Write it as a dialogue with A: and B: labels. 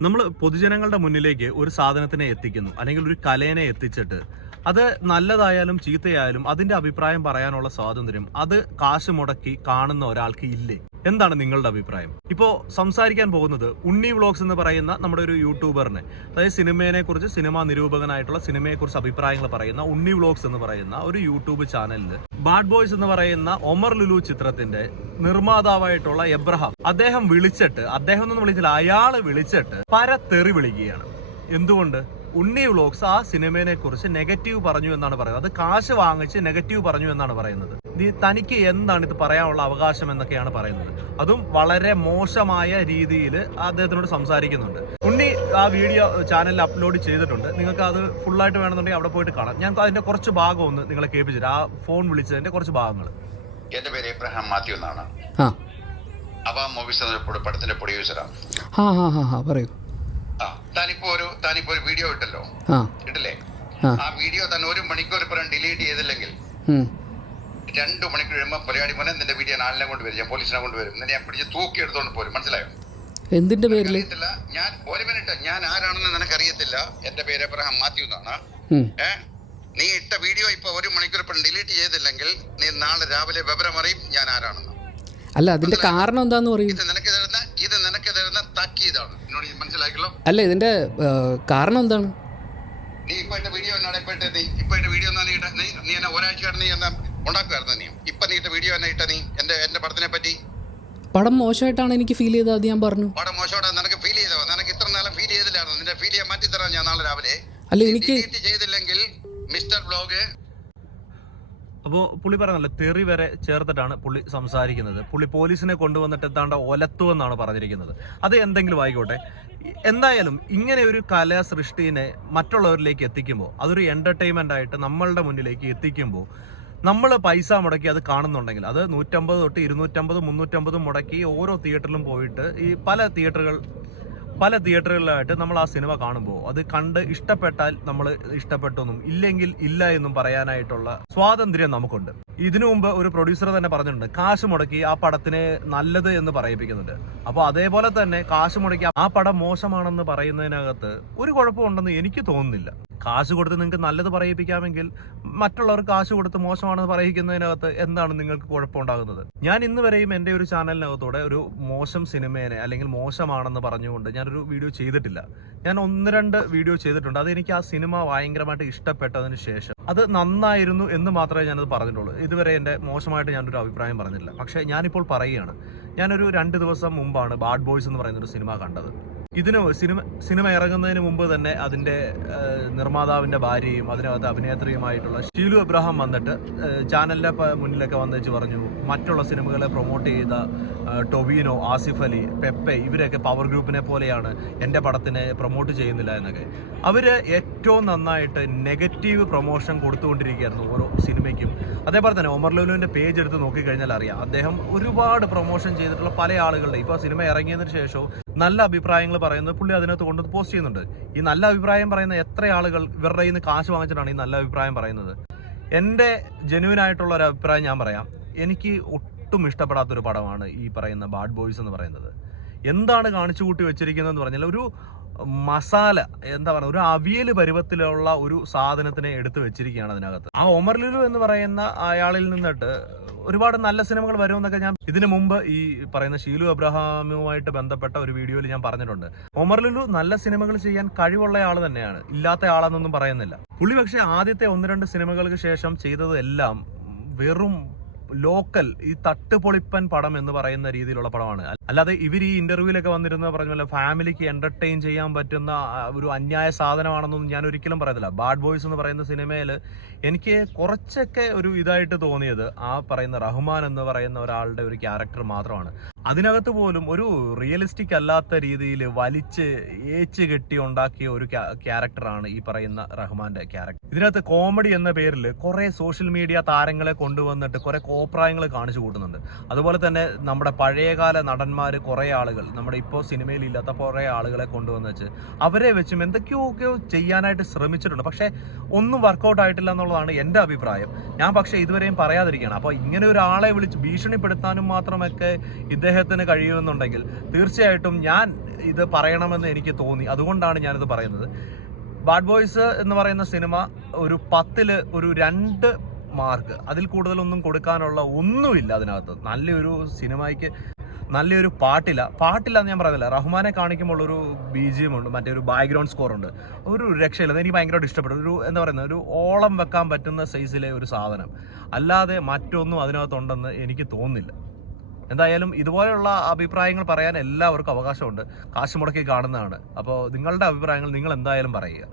A: നമ്മൾ പൊതുജനങ്ങളുടെ മുന്നിലേക്ക് ഒരു സാധനത്തിനെ എത്തിക്കുന്നു അല്ലെങ്കിൽ ഒരു കലേനെ എത്തിച്ചിട്ട് അത് നല്ലതായാലും ചീത്തയായാലും അതിന്റെ അഭിപ്രായം പറയാനുള്ള സ്വാതന്ത്ര്യം അത് കാശ് മുടക്കി കാണുന്ന ഒരാൾക്ക് ഇല്ലേ? എന്താണ് നിങ്ങളുടെ അഭിപ്രായം? ഇപ്പോ സംസാരിക്കാൻ പോകുന്നത് ഉണ്ണി വ്ളോഗ്സ് എന്ന് പറയുന്ന നമ്മുടെ ഒരു യൂട്യൂബറിനെ. അതായത് സിനിമയെ കുറിച്ച് സിനിമാ നിരൂപകനായിട്ടുള്ള സിനിമയെ കുറിച്ച് അഭിപ്രായങ്ങൾ പറയുന്ന ഉണ്ണി വ്ളോഗ്സ് എന്ന് പറയുന്ന ഒരു യൂട്യൂബ് ചാനലിൽ ബാഡ് ബോയ്സ് എന്ന് പറയുന്ന ഒമർ ലുലു ചിത്രത്തിന്റെ നിർമ്മാതാവായിട്ടുള്ള എബ്രഹാം അദ്ദേഹം വിളിച്ചിട്ട് അദ്ദേഹം ഒന്നും വിളിച്ചില്ല അയാൾ വിളിച്ചിട്ട് പരത്തെറി വിളിക്കുകയാണ്. എന്തുകൊണ്ട്? ഉണ്ണി വ്ളോഗ്സ് ആ സിനിമയെ കുറിച്ച് നെഗറ്റീവ് പറഞ്ഞു എന്നാണ് പറയുന്നത്. അത് കാശ് വാങ്ങിച്ച് നെഗറ്റീവ് പറഞ്ഞു എന്നാണ് പറയുന്നത്. തനിക്ക് എന്താണ് ഇത് പറയാനുള്ള അവകാശം എന്നൊക്കെയാണ് പറയുന്നത്. അതും വളരെ മോശമായ രീതിയിൽ അദ്ദേഹത്തിനോട് സംസാരിക്കുന്നുണ്ട്. ഉണ്ണി ആ വീഡിയോ ചാനലിൽ അപ്ലോഡ് ചെയ്തിട്ടുണ്ട്. നിങ്ങൾക്ക് അത് ഫുള്ളായിട്ട് വേണമെന്നുണ്ടെങ്കിൽ അവിടെ പോയിട്ട് കാണാം. ഞാൻ അതിന്റെ കുറച്ച് ഭാഗം ഒന്ന് നിങ്ങളെ കേൾപ്പിച്ചിട്ട് ആ ഫോൺ വിളിച്ചതിന്റെ കുറച്ച് ഭാഗങ്ങൾ.
B: എന്റെ പേര് എബ്രഹാം മാത്യു എന്നാണ്. മൂവീസ് പടത്തിന്റെ പ്രൊഡ്യൂസറാണ്
C: ആ ആ ആ ആ പറയൂ.
B: ആ താനിപ്പോ ഒരു താനിപ്പോ ഒരു വീഡിയോ ഇട്ടല്ലോ.
C: ആ.
B: ഇട്ടില്ലേ?
C: ആ.
B: വീഡിയോ തന്നെ ഒരു മണിക്കൂർ ഇപ്പുറം ഡിലീറ്റ് ചെയ്തില്ലെങ്കിൽ. രണ്ടു മണിക്കൂർ കഴിയുമ്പോൾ പൊലയാടി മോനെ നിന്റെ വീഡിയോ നാലിനെ കൊണ്ടുവരും ഞാൻ പോലീസിനെ കൊണ്ടുവരും നിന്നെ ഞാൻ പിടിച്ച് തൂക്കി എടുത്തോണ്ട് പോരും. മനസ്സിലായോ?
C: എന്തിന്റെ പേരിൽ
B: അറിയത്തില്ല ഞാൻ ഒരു മിനിറ്റ്. ഞാൻ ആരാണെന്ന് നിനക്ക് അറിയത്തില്ല എന്റെ പേര് എബ്രഹാം മാത്യു എന്നാണ്. ഏ? നീ ഇട്ട വീഡിയോ ഇപ്പൊ ഒരു മണിക്കൂർ ഇപ്പം ഡിലീറ്റ് ചെയ്തില്ലെങ്കിൽ നീ നാളെ രാവിലെ വിവരം അറിയും ഞാൻ ആരാണെന്ന്.
C: അല്ല അതിന്റെ കാരണം എന്താന്ന് പറയും.
B: ഇത് നിനക്ക് തരുന്ന ഇത് നിനക്ക് തരുന്ന താക്കീതാണ് എന്നോട് മനസ്സിലാക്കിയല്ലോ
C: അല്ല ഇതിന്റെ കാരണം എന്താണ്?
B: നീ ഇപ്പൊ വീഡിയോ എന്നാണ് ഇപ്പൊ ഇട്ട? നീ ഇപ്പോഴത്തെ വീഡിയോ എന്നാണ് നീ നീ നീ എന്നെ ഒരാഴ്ച നീ എന്നാ ഉണ്ടാക്കുമായിരുന്നു നീ ഇപ്പൊ നീ ഇട്ട വീഡിയോ എന്നാ ഇട്ട നീ? എന്റെ എന്റെ പടത്തിനെ പറ്റി?
C: പടം മോശമായിട്ടാണ് എനിക്ക് ഫീൽ ചെയ്തത് അത് ഞാൻ പറഞ്ഞു.
B: പടം മോശമായിട്ടാണ് നിനക്ക് ഫീൽ ചെയ്തോ നിനക്ക് ഇത്ര നേരം ഫീൽ ചെയ്തില്ലായിരുന്നു. നിന്റെ ഫീൽ ചെയ്യാൻ മാറ്റി തരാം ഞാൻ നാളെ രാവിലെ.
C: അല്ല എനിക്ക്
B: ചെയ്തില്ലെങ്കിൽ മിസ്റ്റർ ബ്ലോഗ്
A: അപ്പോൾ പുള്ളി പറഞ്ഞല്ലോ തെറി വരെ ചേർത്തിട്ടാണ് പുള്ളി സംസാരിക്കുന്നത്. പുള്ളി പോലീസിനെ കൊണ്ടുവന്നിട്ട് എന്താണ്ട് ഒലത്തു എന്നാണ് പറഞ്ഞിരിക്കുന്നത്. അത് എന്തെങ്കിലും ആയിക്കോട്ടെ. എന്തായാലും ഇങ്ങനെ ഒരു കലാ സൃഷ്ടിനെ മറ്റുള്ളവരിലേക്ക് എത്തിക്കുമ്പോൾ അതൊരു എന്റർടൈൻമെന്റ് ആയിട്ട് നമ്മളുടെ മുന്നിലേക്ക് എത്തിക്കുമ്പോൾ നമ്മൾ പൈസ മുടക്കി അത് കാണുന്നുണ്ടെങ്കിൽ അത് നൂറ്റമ്പത് തൊട്ട് ഇരുന്നൂറ്റമ്പത് മുന്നൂറ്റമ്പത് മുടക്കി ഓരോ തിയേറ്ററിലും പോയിട്ട് ഈ പല തിയേറ്ററുകൾ പല തിയേറ്ററുകളിലായിട്ട് നമ്മൾ ആ സിനിമ കാണുമ്പോൾ അത് കണ്ട് ഇഷ്ടപ്പെട്ടാൽ നമ്മൾ ഇഷ്ടപ്പെട്ടെന്നും ഇല്ലെങ്കിൽ ഇല്ല എന്നും പറയാനായിട്ടുള്ള സ്വാതന്ത്ര്യം നമുക്കുണ്ട്. ഇതിനു മുമ്പ് ഒരു പ്രൊഡ്യൂസർ തന്നെ പറഞ്ഞിട്ടുണ്ട് കാശ് മുടക്കി ആ പടത്തിനെ നല്ലത് എന്ന് പറയിപ്പിക്കുന്നുണ്ട്. അപ്പോൾ അതേപോലെ തന്നെ കാശ് മുടക്കി ആ പടം മോശമാണെന്ന് പറയുന്നതിനകത്ത് ഒരു കുഴപ്പമുണ്ടെന്ന് എനിക്ക് തോന്നുന്നില്ല. കാശ് കൊടുത്ത് നിങ്ങൾക്ക് നല്ലത് പറയിപ്പിക്കാമെങ്കിൽ മറ്റുള്ളവർ കാശ് കൊടുത്ത് മോശമാണെന്ന് പറയിക്കുന്നതിനകത്ത് എന്താണ് നിങ്ങൾക്ക് കുഴപ്പമുണ്ടാകുന്നത്? ഞാൻ ഇന്ന് വരെയും എന്റെ ഒരു ചാനലിനകത്തൂടെ ഒരു മോശം സിനിമേനെ അല്ലെങ്കിൽ മോശമാണെന്ന് പറഞ്ഞുകൊണ്ട് ഞാനൊരു വീഡിയോ ചെയ്തിട്ടില്ല. ഞാൻ ഒന്ന് രണ്ട് വീഡിയോ ചെയ്തിട്ടുണ്ട്. അത് എനിക്ക് ആ സിനിമ ഭയങ്കരമായിട്ട് ഇഷ്ടപ്പെട്ടതിന് ശേഷം. അത് നന്നായിരുന്നു എന്ന് മാത്രമേ ഞാനത് പറഞ്ഞിട്ടുള്ളൂ. ഇതുവരെ എന്റെ മോശമായിട്ട് ഞാനൊരു അഭിപ്രായം പറഞ്ഞിട്ടില്ല. പക്ഷേ ഞാനിപ്പോൾ പറയുകയാണ്. ഞാനൊരു രണ്ട് ദിവസം മുമ്പാണ് ബാഡ് ബോയ്സ് എന്ന് പറയുന്നൊരു സിനിമ കണ്ടത്. ഇതിന് സിനിമ സിനിമ ഇറങ്ങുന്നതിന് മുമ്പ് തന്നെ അതിന്റെ നിർമ്മാതാവിന്റെ ഭാര്യയും അതിനകത്ത് അഭിനേത്രിയുമായിട്ടുള്ള ഷീലു എബ്രഹാം വന്നിട്ട് ചാനലിന്റെ മുന്നിലൊക്കെ വന്നു വന്നിച്ച് പറഞ്ഞു മറ്റുള്ള സിനിമകളെ പ്രൊമോട്ട് ചെയ്ത ടൊവിനോ ആസിഫ് അലി പെപ്പെ ഇവരൊക്കെ പവർ ഗ്രൂപ്പിനെ പോലെയാണ് എന്റെ പടത്തിനെ പ്രൊമോട്ട് ചെയ്യുന്നില്ല എന്നൊക്കെ. അവർ ഏറ്റവും നന്നായിട്ട് നെഗറ്റീവ് പ്രൊമോഷൻ കൊടുത്തുകൊണ്ടിരിക്കുകയായിരുന്നു ഓരോ സിനിമയ്ക്കും. അതേപോലെ തന്നെ ഒമർ ലുലുവിന്റെ പേജ് എടുത്ത് നോക്കിക്കഴിഞ്ഞാൽ അറിയാം അദ്ദേഹം ഒരുപാട് പ്രൊമോഷൻ ചെയ്തിട്ടുള്ള പല ആളുകളുടെ ഇപ്പോൾ സിനിമ ഇറങ്ങിയതിന് ശേഷവും നല്ല അഭിപ്രായങ്ങൾ പറയുന്നത് പുള്ളി അതിനകത്ത് കൊണ്ട് പോസ്റ്റ് ചെയ്യുന്നുണ്ട്. ഈ നല്ല അഭിപ്രായം പറയുന്ന എത്ര ആളുകൾ ഇവരുടെ കയ്യിൽ നിന്ന് കാശ് വാങ്ങിച്ചിട്ടാണ് ഈ നല്ല അഭിപ്രായം പറയുന്നത്? എന്റെ ജെന്യൂൻ ആയിട്ടുള്ള ഒരു അഭിപ്രായം ഞാൻ പറയാം. എനിക്ക് ഒട്ടും ഇഷ്ടപ്പെടാത്തൊരു പടമാണ് ഈ പറയുന്ന ബാഡ് ബോയ്സ് എന്ന് പറയുന്നത്. എന്താണ് കാണിച്ചു കൂട്ടി വെച്ചിരിക്കുന്നതെന്ന് പറഞ്ഞാൽ ഒരു മസാല എന്താ പറയുക ഒരു അവിയൽ പരുവത്തിലുള്ള ഒരു സാധനത്തിനെ എടുത്തു വെച്ചിരിക്കുകയാണ് അതിനകത്ത്. ആ ഒമർ ലുലു എന്ന് പറയുന്ന അയാളിൽ നിന്നിട്ട് ഒരുപാട് നല്ല സിനിമകൾ വരുമെന്നൊക്കെ ഞാൻ ഇതിനു മുമ്പ് ഈ പറയുന്ന ഷീലു അബ്രഹാമുമായിട്ട് ബന്ധപ്പെട്ട ഒരു വീഡിയോയിൽ ഞാൻ പറഞ്ഞിട്ടുണ്ട്. ഒമർ ലുലു നല്ല സിനിമകൾ ചെയ്യാൻ കഴിവുള്ള ആൾ തന്നെയാണ്. ഇല്ലാത്ത ആളെന്നൊന്നും പറയുന്നില്ല. പുള്ളി പക്ഷേ ആദ്യത്തെ ഒന്ന് രണ്ട് സിനിമകൾക്ക് ശേഷം ചെയ്തതെല്ലാം വെറും ലോക്കൽ ഈ തട്ടുപൊളിപ്പൻ പടം എന്ന് പറയുന്ന രീതിയിലുള്ള പടമാണ്. അല്ലാതെ ഇവർ ഈ ഇന്റർവ്യൂലൊക്കെ വന്നിരുന്ന പറഞ്ഞ ഫാമിലിക്ക് എന്റർടൈൻ ചെയ്യാൻ പറ്റുന്ന ഒരു അന്യായ സാധനമാണെന്നൊന്നും ഞാൻ ഒരിക്കലും പറയത്തില്ല. ബാഡ് ബോയ്സ് എന്ന് പറയുന്ന സിനിമയിൽ എനിക്ക് കുറച്ചൊക്കെ ഒരു ഇതായിട്ട് തോന്നിയത് ആ പറയുന്ന റഹ്മാൻ എന്ന് പറയുന്ന ഒരാളുടെ ഒരു ക്യാരക്ടർ മാത്രമാണ്. അതിനകത്ത് പോലും ഒരു റിയലിസ്റ്റിക് അല്ലാത്ത രീതിയിൽ വലിച്ച് ഏച്ച് കെട്ടി ഉണ്ടാക്കിയ ഒരു ക്യാരക്ടറാണ് ഈ പറയുന്ന റഹ്മാന്റെ ക്യാരക്ടർ ഇതിനകത്ത് കോമഡി എന്ന പേരിൽ കുറെ സോഷ്യൽ മീഡിയ താരങ്ങളെ കൊണ്ടുവന്നിട്ട് കുറെ കോപ്രായങ്ങൾ കാണിച്ചു കൂട്ടുന്നുണ്ട്. അതുപോലെ തന്നെ നമ്മുടെ പഴയകാല നടന്മാർ കുറെ ആളുകൾ നമ്മുടെ ഇപ്പോൾ സിനിമയിൽ ഇല്ലാത്ത കുറെ ആളുകളെ കൊണ്ടുവന്ന് വെച്ച് അവരെ വെച്ചും എന്തൊക്കെയോ ഒക്കെയോ ചെയ്യാനായിട്ട് ശ്രമിച്ചിട്ടുണ്ട്. പക്ഷേ ഒന്നും വർക്കൗട്ട് ആയിട്ടില്ല എന്നുള്ളതാണ് എന്റെ അഭിപ്രായം. ഞാൻ പക്ഷേ ഇതുവരെയും പറയാതിരിക്കുകയാണ്. അപ്പോൾ ഇങ്ങനെ ഒരാളെ വിളിച്ച് ഭീഷണിപ്പെടുത്താനും മാത്രമൊക്കെ ഇദ്ദേഹം അദ്ദേഹത്തിന് കഴിയുമെന്നുണ്ടെങ്കിൽ തീർച്ചയായിട്ടും ഞാൻ ഇത് പറയണമെന്ന് എനിക്ക് തോന്നി. അതുകൊണ്ടാണ് ഞാനിത് പറയുന്നത്. ബാഡ് ബോയ്സ് എന്ന് പറയുന്ന സിനിമ ഒരു പത്തിൽ ഒരു രണ്ട് മാർക്ക് അതിൽ കൂടുതലൊന്നും കൊടുക്കാനുള്ള ഒന്നുമില്ല അതിനകത്ത്. നല്ലൊരു സിനിമയ്ക്ക് നല്ലൊരു പാട്ടില്ല. പാട്ടില്ല എന്ന് ഞാൻ പറയുന്നില്ല. റഹ്മാനെ കാണിക്കുമ്പോൾ ഒരു ബി ജി എം ഉണ്ട് മറ്റേ ഒരു ബാക്ക്ഗ്രൗണ്ട് സ്കോർ ഉണ്ട്. ഒരു രക്ഷയില്ല. എനിക്ക് ഭയങ്കരമായിട്ട് ഇഷ്ടപ്പെട്ടു. ഒരു എന്താ പറയുന്നത്? ഒരു ഓളം വെക്കാൻ പറ്റുന്ന സൈസിലെ ഒരു സാധനം. അല്ലാതെ മറ്റൊന്നും അതിനകത്തുണ്ടെന്ന് എനിക്ക് തോന്നുന്നില്ല എന്തായാലും ഇതുപോലെയുള്ള അഭിപ്രായങ്ങൾ പറയാൻ എല്ലാവർക്കും അവകാശമുണ്ട്. കാശ് മുടക്കി കാണുന്നതാണ്. അപ്പോൾ നിങ്ങളുടെ അഭിപ്രായങ്ങൾ നിങ്ങൾ എന്തായാലും പറയുക.